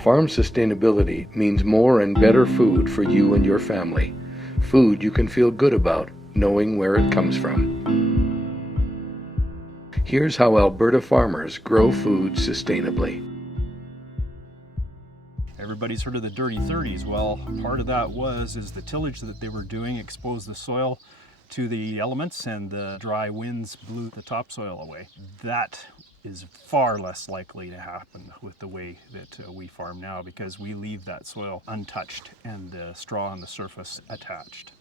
Farm sustainability means more and better food for you and your family. Food you can feel good about, knowing where it comes from. Here's how Alberta farmers grow food sustainably. Everybody's heard of the dirty 30s. Well, part of that is the tillage that they were doing exposed the soil to the elements, and the dry winds blew the topsoil away. That is far less likely to happen with the way that we farm now, because we leave that soil untouched and the straw on the surface attached.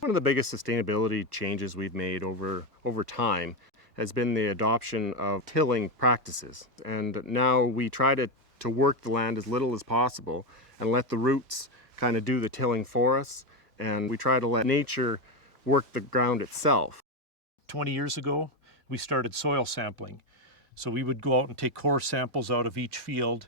One of the biggest sustainability changes we've made over time has been the adoption of tilling practices. And now we try to work the land as little as possible and let the roots kind of do the tilling for us. And we try to let nature work the ground itself. 20 years ago, we started soil sampling. So we would go out and take core samples out of each field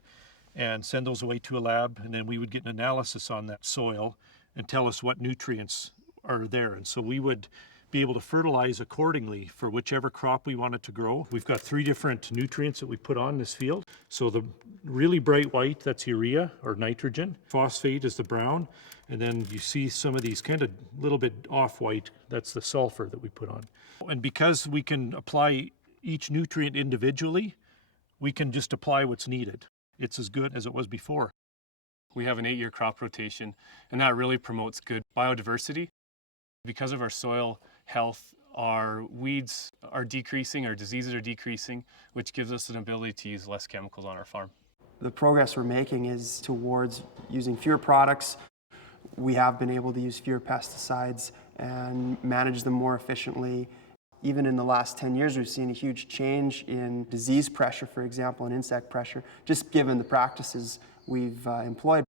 and send those away to a lab, and then we would get an analysis on that soil and tell us what nutrients are there. And so we would be able to fertilize accordingly for whichever crop we wanted to grow. We've got 3 different nutrients that we put on this field. So the really bright white, that's urea or nitrogen. Phosphate is the brown. And then you see some of these kind of little bit off-white, that's the sulfur that we put on. And because we can apply each nutrient individually, we can just apply what's needed. It's as good as it was before. We have an 8-year crop rotation, and that really promotes good biodiversity. Because of our soil health, our weeds are decreasing, our diseases are decreasing, which gives us an ability to use less chemicals on our farm. The progress we're making is towards using fewer products. We have been able to use fewer pesticides and manage them more efficiently. Even in the last 10 years, we've seen a huge change in disease pressure, for example, and insect pressure, just given the practices we've employed.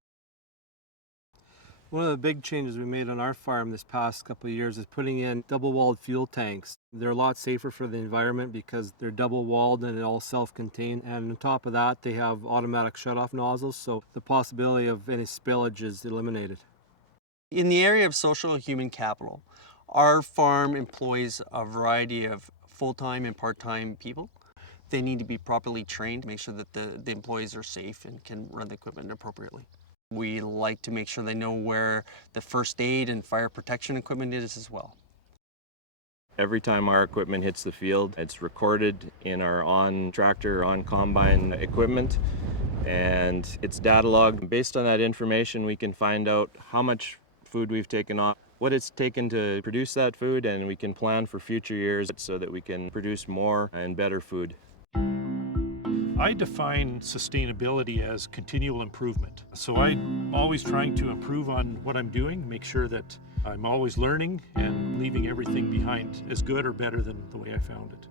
One of the big changes we made on our farm this past couple of years is putting in double-walled fuel tanks. They're a lot safer for the environment because they're double-walled and all self-contained. And on top of that, they have automatic shut-off nozzles, so the possibility of any spillage is eliminated. In the area of social and human capital, our farm employs a variety of full-time and part-time people. They need to be properly trained to make sure that the employees are safe and can run the equipment appropriately. We like to make sure they know where the first aid and fire protection equipment is as well. Every time our equipment hits the field, it's recorded in our on-tractor, on-combine equipment, and it's data logged. Based on that information, we can find out how much food we've taken off, what it's taken to produce that food, and we can plan for future years so that we can produce more and better food. I define sustainability as continual improvement. So I'm always trying to improve on what I'm doing, make sure that I'm always learning and leaving everything behind as good or better than the way I found it.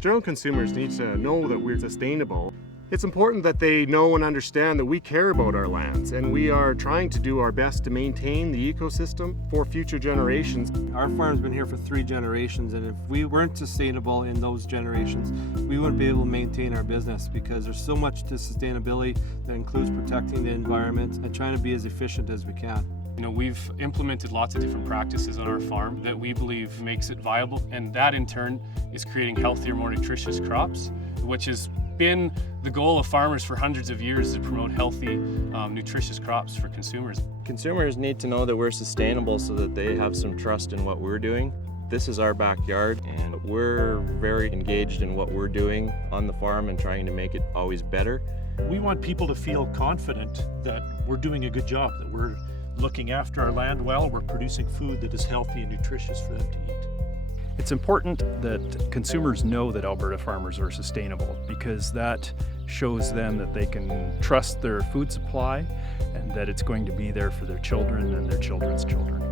General consumers need to know that we're sustainable. It's important that they know and understand that we care about our lands, and we are trying to do our best to maintain the ecosystem for future generations. Our farm's been here for 3 generations, and if we weren't sustainable in those generations, we wouldn't be able to maintain our business, because there's so much to sustainability that includes protecting the environment and trying to be as efficient as we can. You know, we've implemented lots of different practices on our farm that we believe makes it viable, and that in turn is creating healthier, more nutritious crops, which has been the goal of farmers for hundreds of years, to promote healthy, nutritious crops for consumers. Consumers need to know that we're sustainable so that they have some trust in what we're doing. This is our backyard, and we're very engaged in what we're doing on the farm and trying to make it always better. We want people to feel confident that we're doing a good job, that we're looking after our land well, we're producing food that is healthy and nutritious for them to eat. It's important that consumers know that Alberta farmers are sustainable, because that shows them that they can trust their food supply and that it's going to be there for their children and their children's children.